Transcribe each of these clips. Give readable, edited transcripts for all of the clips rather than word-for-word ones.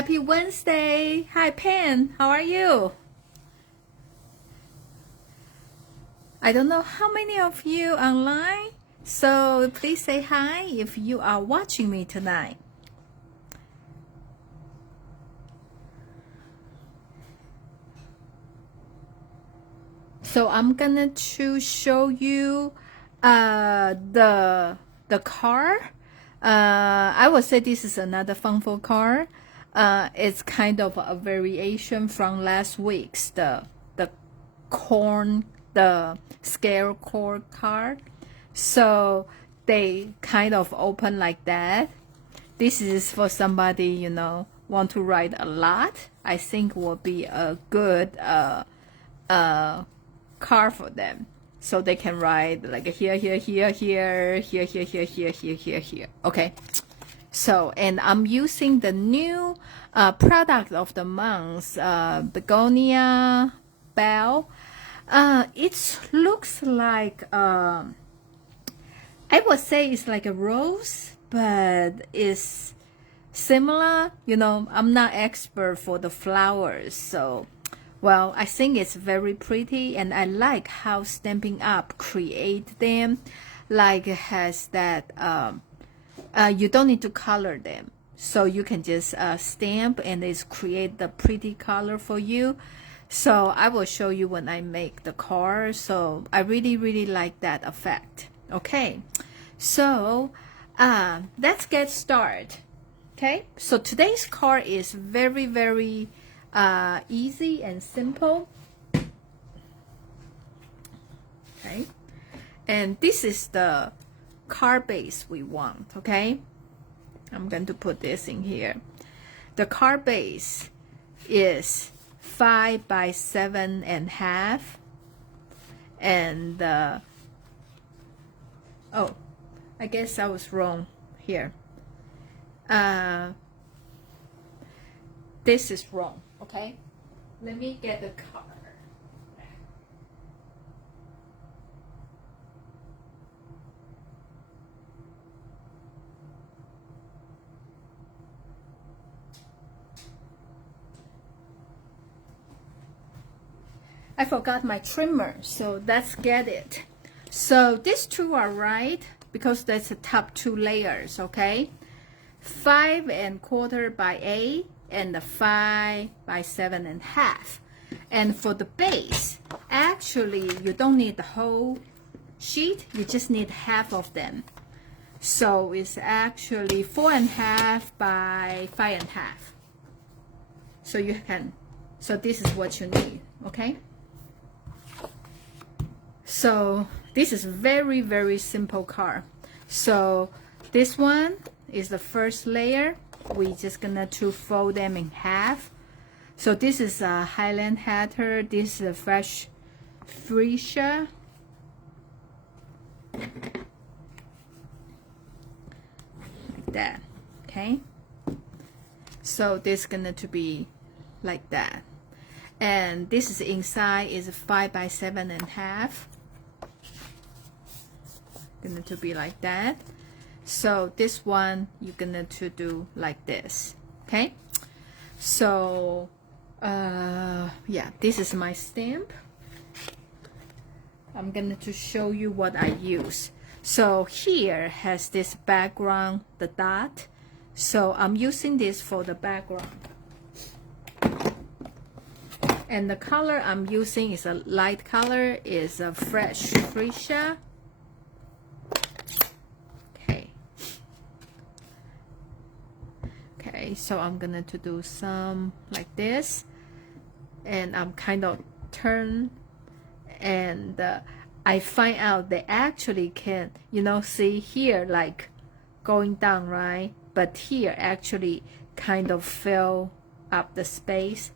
Happy Wednesday. Hi, Pen. How are you? I don't know how many of you online, so please say hi if you are watching me tonight. So I'm gonna to show you the car. I would say this is another Funful car. It's kind of a variation from last week's the scarecrow car. So they kind of open like that. This is for somebody, you know, want to ride a lot. I think will be a good car for them. So they can ride like here, here. Okay. So, and I'm using the new product of the month, Begonia Belle. It looks like, I would say it's like a rose, but it's similar. You know, I'm not expert for the flowers, so, well, I think it's very pretty, and I like how Stampin' Up create them. Like it has that, you don't need to color them. So you can just stamp and it's create the pretty color for you. So I will show you when I make the card. So I really like that effect. Okay, so let's get started. Okay, so today's card is very easy and simple. Okay, and this is the card base we want. Okay, I'm going to put this in here. The card base is 5 by 7.5, and oh, I guess I was wrong here. This is wrong. Okay, let me get the card. I forgot my trimmer, so let's get it. So these two are right because that's the top two layers. Okay, 5 1/4 by 8 and the 5 by 7.5. And for the base, actually you don't need the whole sheet, you just need half of them. So it's actually 4.5 by 5.5. So you can, so this is what you need. Okay, so this is very simple card. So this one is the first layer. We're just gonna to fold them in half. So this is a Highland Hatter. This is a fresh freesia. Like that. Okay. So this is gonna to be like that. And this is inside is 5 by 7.5. Gonna to be like that. So this one you're gonna to do like this. Okay, so yeah, this is my stamp. I'm gonna to show you what I use. So here has this background, the dot, so I'm using this for the background. And the color I'm using is a light color, is a fresh freesia. Okay, so I'm gonna to do some like this, and I'm kind of turn, and I find out they actually can, you know, see here like going down, right? But here actually kind of fill up the space.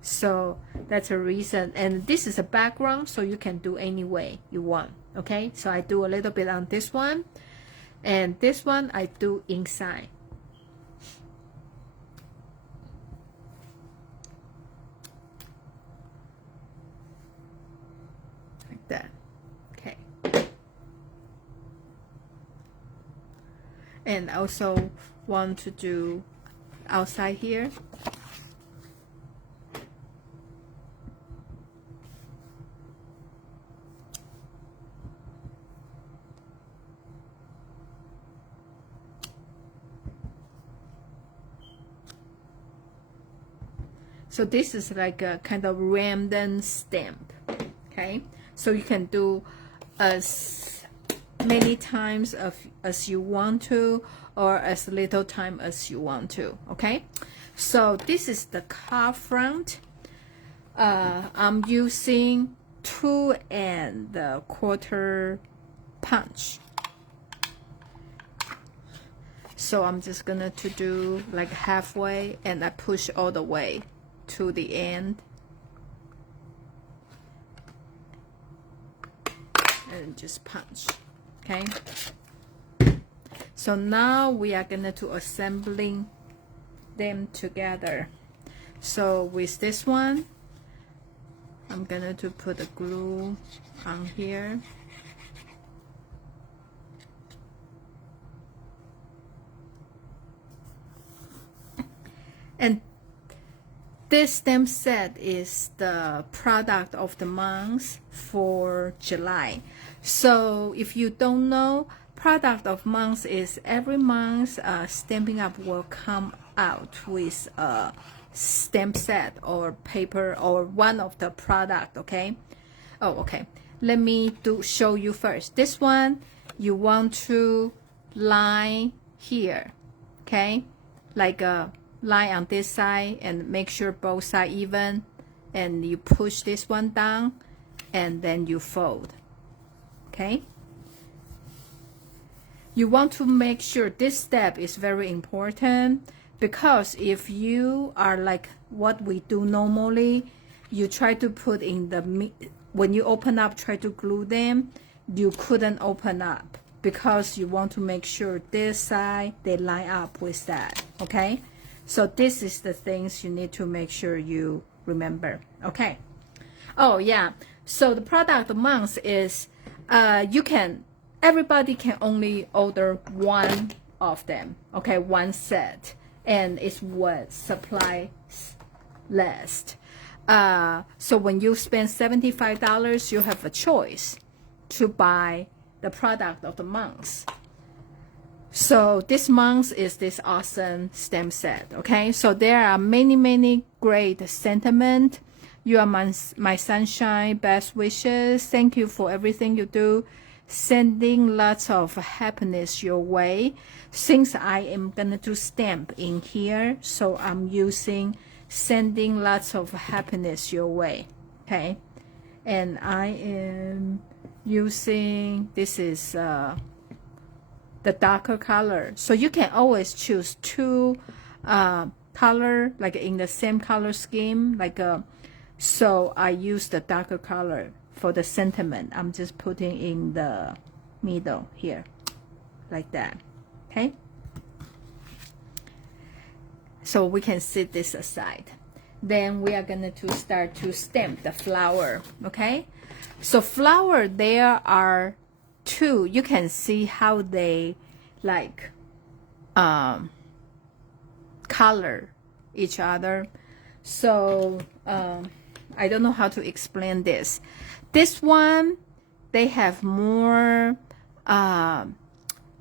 So that's a reason. And this is a background, so you can do any way you want. Okay, so I do a little bit on this one, and this one I do inside. That. Okay, and also want to do outside here. So this is like a kind of random stamp, okay? So you can do as many times as you want to, or as little time as you want to, okay? So this is the card front. I'm using 2 1/4 punch. So I'm just gonna to do like halfway, and I push all the way to the end, and just punch, okay? So now we are gonna to assembling them together. So with this one, I'm gonna to put the glue on here. And this stamp set is the product of the month for July. So if you don't know, product of month is every month Stampin' Up will come out with a stamp set or paper or one of the product, okay? Oh, okay. Let me show you first. This one, you want to line here, okay? Like a line on this side and make sure both sides even, and you push this one down and then you fold, okay? You want to make sure this step is very important, because if you are like what we do normally, you try to put in the, when you open up, try to glue them, you couldn't open up, because you want to make sure this side they line up with that, okay? So this is the things you need to make sure you remember, okay? Oh yeah, so the product month is, everybody can only order one of them, okay? One set, and it's what supply lasts. So when you spend $75, you have a choice to buy the product of the month. So this month is this awesome stamp set, okay? So there are many great sentiment. You are my sunshine, best wishes. Thank you for everything you do. Sending lots of happiness your way. Since I am gonna do stamp in here, so I'm using sending lots of happiness your way, okay? And I am using, this is the darker color, so you can always choose 2 color like in the same color scheme, like so I use the darker color for the sentiment. I'm just putting in the middle here like that, okay? So we can set this aside. Then we are going to start to stamp the flower, okay? So flower, there are 2. You can see how they like color each other. So I don't know how to explain this. This one, they have more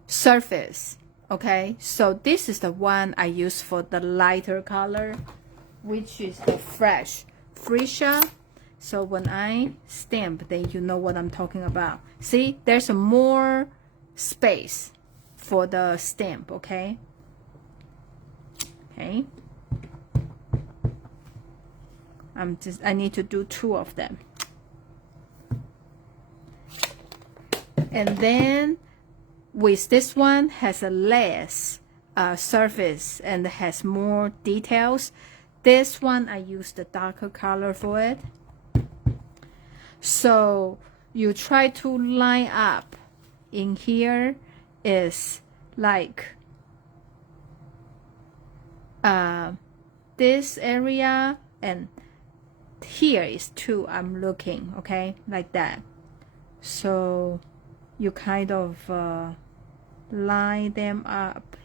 surface, okay? So this is the one I use for the lighter color, which is the Freesia. So when I stamp, then you know what I'm talking about. See, there's more space for the stamp, okay? Okay. I need to do 2 of them. And then with this one has a less surface and has more details. This one I use the darker color for it. So you try to line up in here is like this area, and here is 2 I'm looking, okay, like that. So you kind of line them up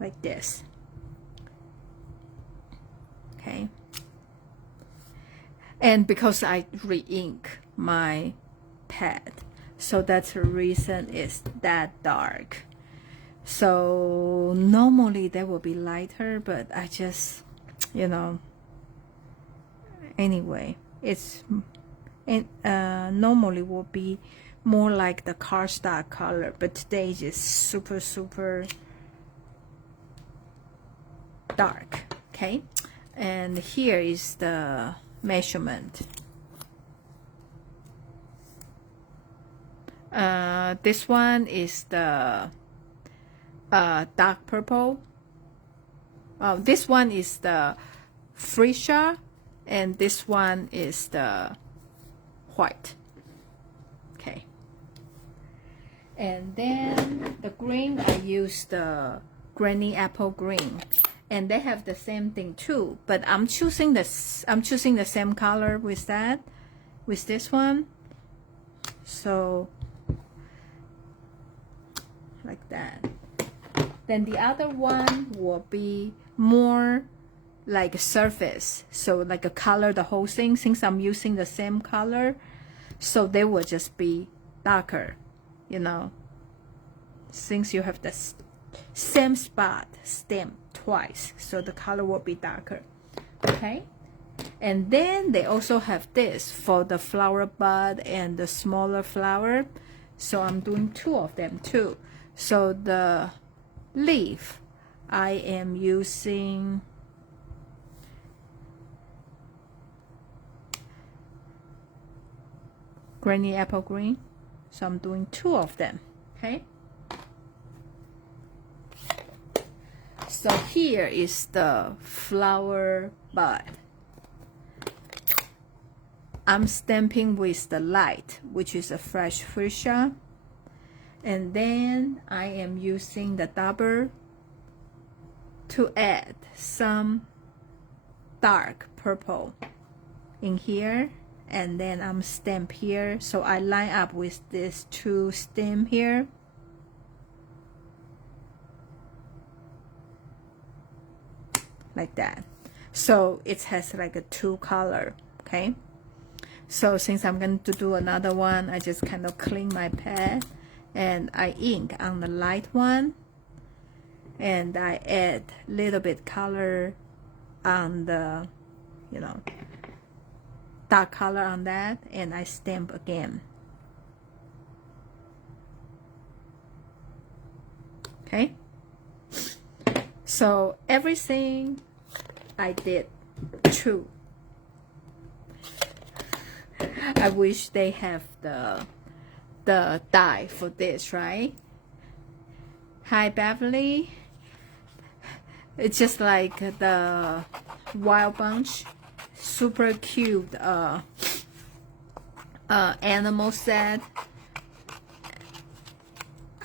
like this. Okay. And because I re-ink my pad, so that's the reason it's that dark. So normally they will be lighter, but I just, you know, anyway, it's normally will be more like the cardstock color, but today is just super dark. Okay, and here is the measurement. This one is the dark purple. This one is the freesia, and this one is the white. Okay. And then the green, I use the Granny Apple Green, and they have the same thing too. But I'm choosing the same color with that, with this one. So like that. Then the other one will be more like a surface, so like a color the whole thing. Since I'm using the same color, so they will just be darker, you know, since you have the same spot stamped twice, so the color will be darker. Okay. And then they also have this for the flower bud and the smaller flower, so I'm doing two of them too. So the leaf, I am using Granny Apple Green, so I'm doing two of them. Okay. So here is the flower bud. I'm stamping with the light, which is a fresh freesia. And then I am using the double to add some dark purple in here. And then I'm stamp here. So I line up with this two stem here. Like that. So it has like a two color. Okay. So since I'm going to do another one, I just kind of clean my pad and I ink on the light one, and I add a little bit color on the, you know, dark color on that, and I stamp again. Okay. So everything I did two. I wish they have the die for this, right? Hi Beverly. It's just like the Wild Bunch, super cute animal set.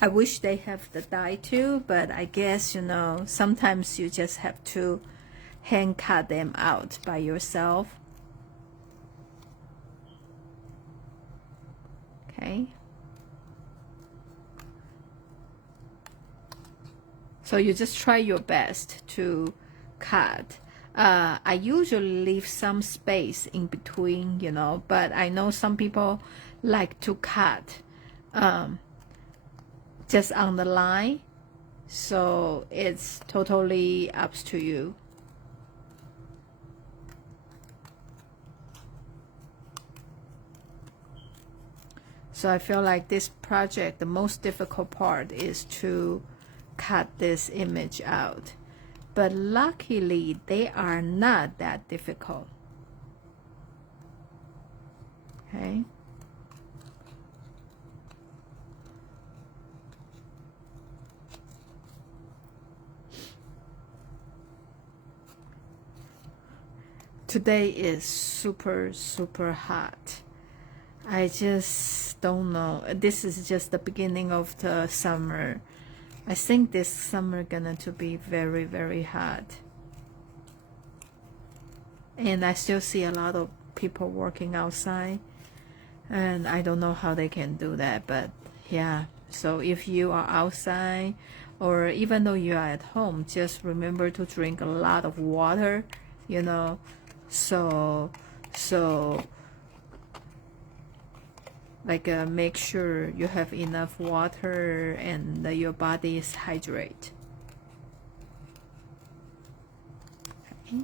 I wish they have the die too, but I guess, you know, sometimes you just have to hand cut them out by yourself. Okay. So you just try your best to cut. I usually leave some space in between, you know, but I know some people like to cut just on the line. So it's totally up to you. So I feel like this project, the most difficult part is to cut this image out. But luckily, they are not that difficult. Okay. Today is super hot. I just don't know. This is just the beginning of the summer. I think this summer gonna to be very hot. And I still see a lot of people working outside. And I don't know how they can do that, but yeah. So if you are outside or even though you are at home, just remember to drink a lot of water, you know, so like make sure you have enough water and your body is hydrated. Okay.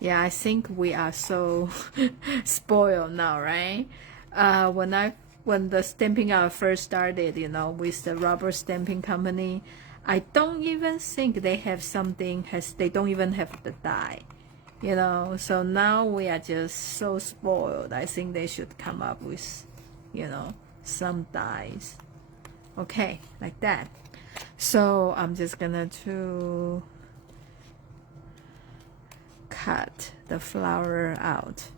Yeah, I think we are so spoiled now, right? When the stamping art first started, you know, with the rubber stamping company, I don't even think they have something, they don't even have the die, you know. So now we are just so spoiled. I think they should come up with, you know, some dies. Okay, like that. So I'm just gonna to cut the flower out.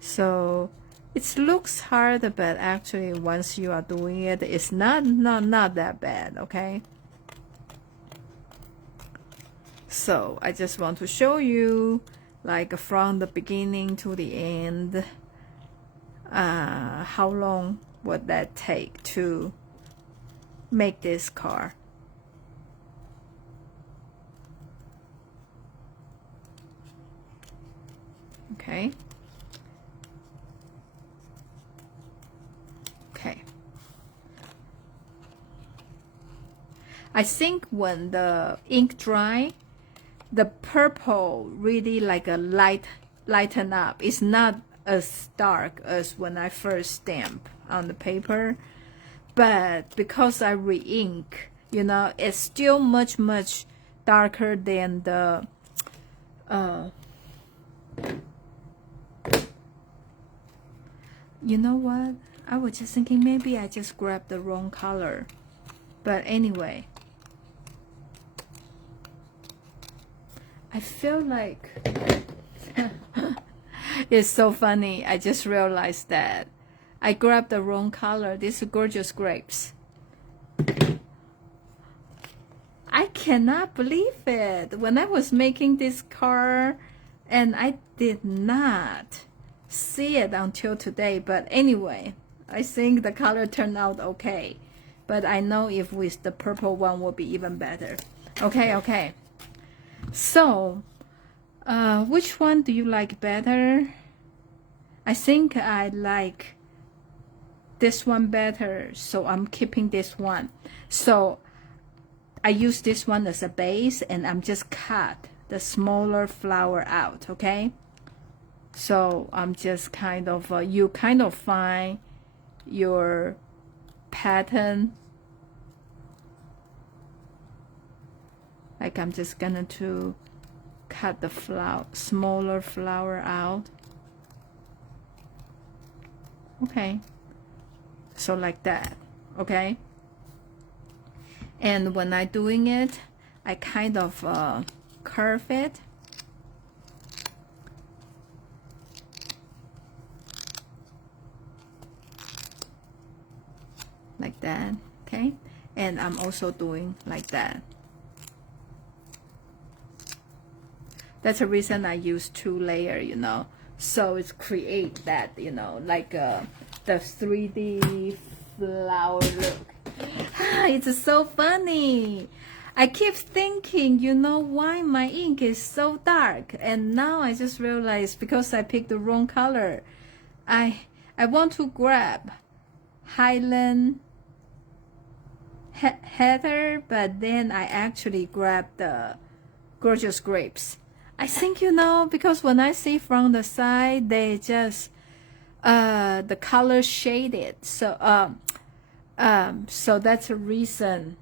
So it looks hard, but actually once you are doing it, it's not that bad, okay? So I just want to show you, like from the beginning to the end, how long would that take to make this card. Okay. Okay. I think when the ink dry, the purple really like a lighten up. It's not as dark as when I first stamp on the paper, but because I re-ink, you know, it's still much darker than the you know what? I was just thinking maybe I just grabbed the wrong color. But anyway, I feel like it's so funny. I just realized that I grabbed the wrong color. These gorgeous grapes. I cannot believe it. When I was making this card, and I did not see it until today. But anyway, I think the color turned out okay. But I know if with the purple one will be even better. Okay. So, which one do you like better? I think I like this one better, so I'm keeping this one. So I use this one as a base, and I'm just cut the smaller flower out, okay? So I'm just kind of, you kind of find your pattern. Like I'm just gonna to cut the smaller flower out. Okay, so like that, okay? And when I'm doing it, I kind of curve it. Like that, okay? And I'm also doing like that. That's the reason I use 2 layers, you know, so it's create that, you know, like the 3D flower look. It's so funny. I keep thinking, you know, why my ink is so dark, and now I just realized because I picked the wrong color. I want to grab Highland Heather, but then I actually grabbed the Gorgeous Grapes. I think, you know, because when I see from the side, they just the color shaded, so so that's a reason.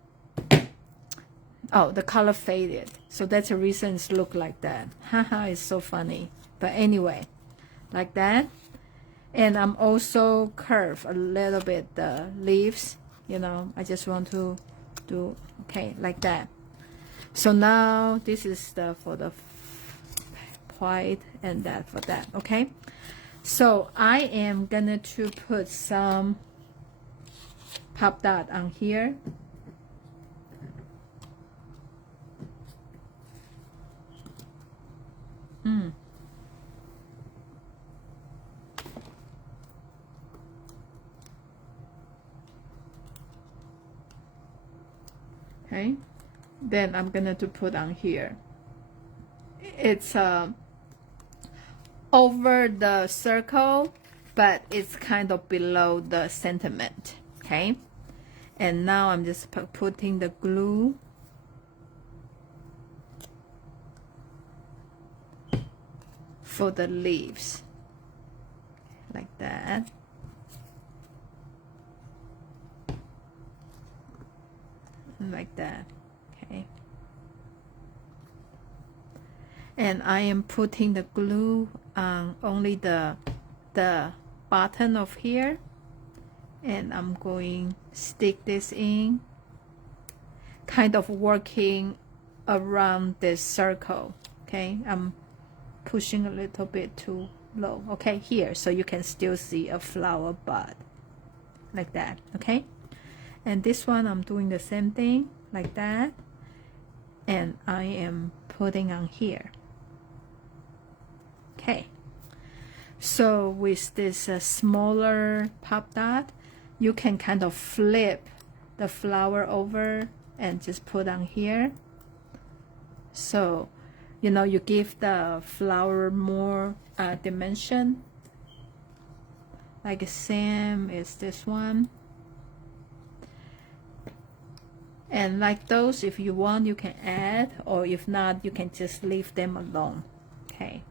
Oh, the color faded, so that's a reason it's look like that. Haha, it's so funny. But anyway, like that. And I'm also curve a little bit the leaves, you know. I just want to do okay like that. So now this is the for the white and that for that, okay? So I am gonna to put some pop dot on here. Okay, then I'm gonna to put on here. It's over the circle, but it's kind of below the sentiment. Okay, and now I'm just putting the glue for the leaves like that. Like that. Okay, and I am putting the glue on only the bottom of here, and I'm going stick this in, kind of working around this circle. Okay, I'm pushing a little bit too low. Okay, here, so you can still see a flower bud like that. Okay, and this one I'm doing the same thing like that, and I am putting on here. Okay, so with this smaller pop dot, you can kind of flip the flower over and just put on here. So, you know, you give the flower more dimension. Like same is this one. And like those, if you want, you can add, or if not, you can just leave them alone. Okay.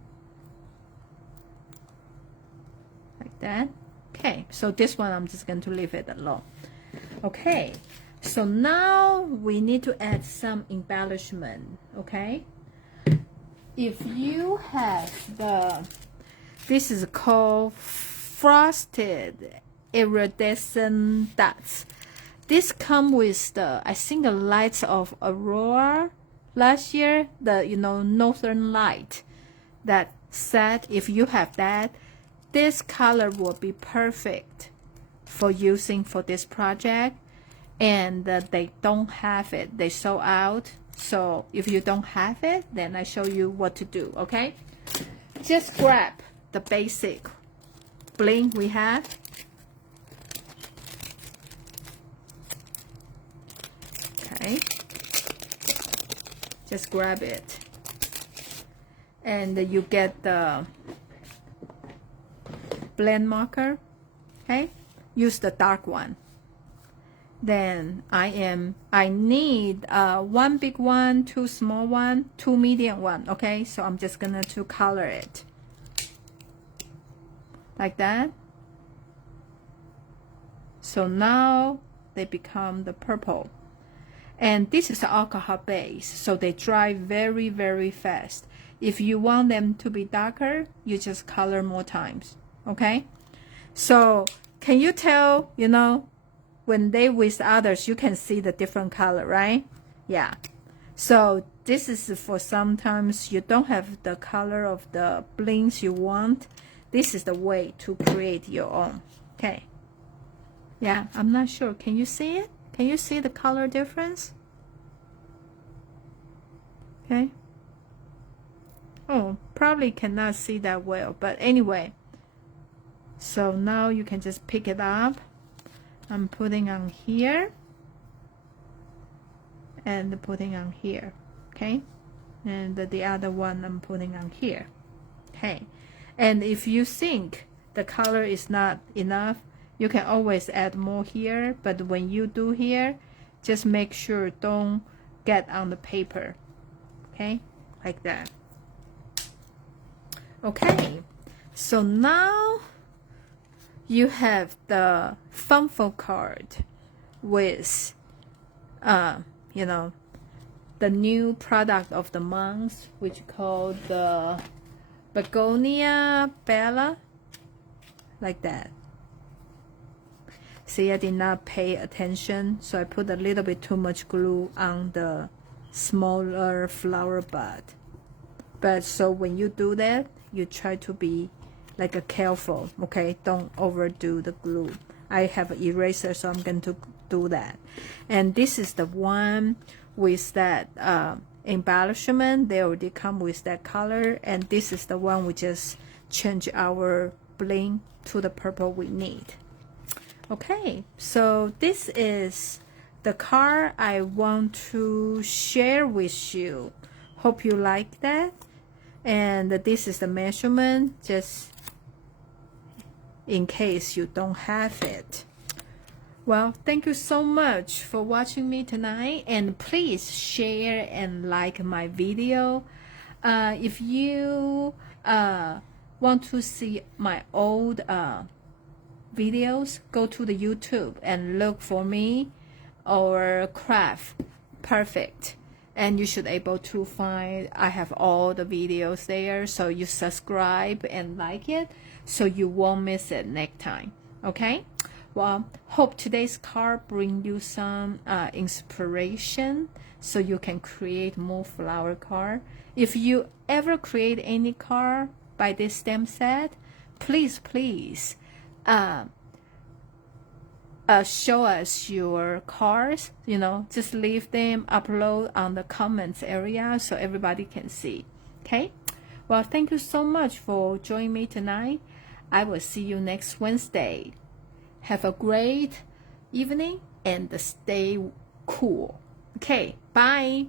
Like that. Okay, so this one I'm just going to leave it alone. Okay, so now we need to add some embellishment. Okay, if you have this is called frosted iridescent dots. This come with I think the lights of Aurora last year, the Northern Light, that set. If you have that, this color will be perfect for using for this project. And they don't have it, they sold out. So if you don't have it, then I show you what to do. Okay, just grab the basic bling we have. Okay, just grab it, and you get the blend marker. Okay, use the dark one. Then I need one big one, two small one, two medium one. Okay, so I'm just gonna to color it like that. So now they become the purple, and this is alcohol base, so they dry very, very fast. If you want them to be darker, you just color more times. Okay, so can you tell, when they with others, you can see the different color, right? Yeah. So this is for sometimes you don't have the color of the blings you want. This is the way to create your own. Okay. Yeah, I'm not sure. Can you see it? Can you see the color difference? Okay. Oh, probably cannot see that well, but anyway. So now you can just pick it up. I'm putting on here and putting on here. Okay, and the other one I'm putting on here. Okay, and if you think the color is not enough, you can always add more here, but when you do here, just make sure don't get on the paper. Okay, like that. Okay, so now you have the funfo card with the new product of the month, which called the Begonia Belle, like that. See, I did not pay attention, so I put a little bit too much glue on the smaller flower bud. But so when you do that, you try to be like a careful, okay? Don't overdo the glue. I have an eraser, so I'm going to do that. And this is the one with that embellishment. They already come with that color, and this is the one we just change our bling to the purple we need. Okay, so this is the card I want to share with you. Hope you like that. And this is the measurement, just in case you don't have it. Well, thank you so much for watching me tonight, and please share and like my video. If you want to see my old videos, go to the YouTube and look for me or Craft Perfect, and you should able to find, I have all the videos there, so you subscribe and like it so you won't miss it next time. Okay, well, hope today's card bring you some inspiration so you can create more flower card. If you ever create any card by this stamp set, please show us your cards, you know, just leave them, upload on the comments area so everybody can see. Okay, well, thank you so much for joining me tonight. I will see you next Wednesday. Have a great evening and stay cool. Okay, bye.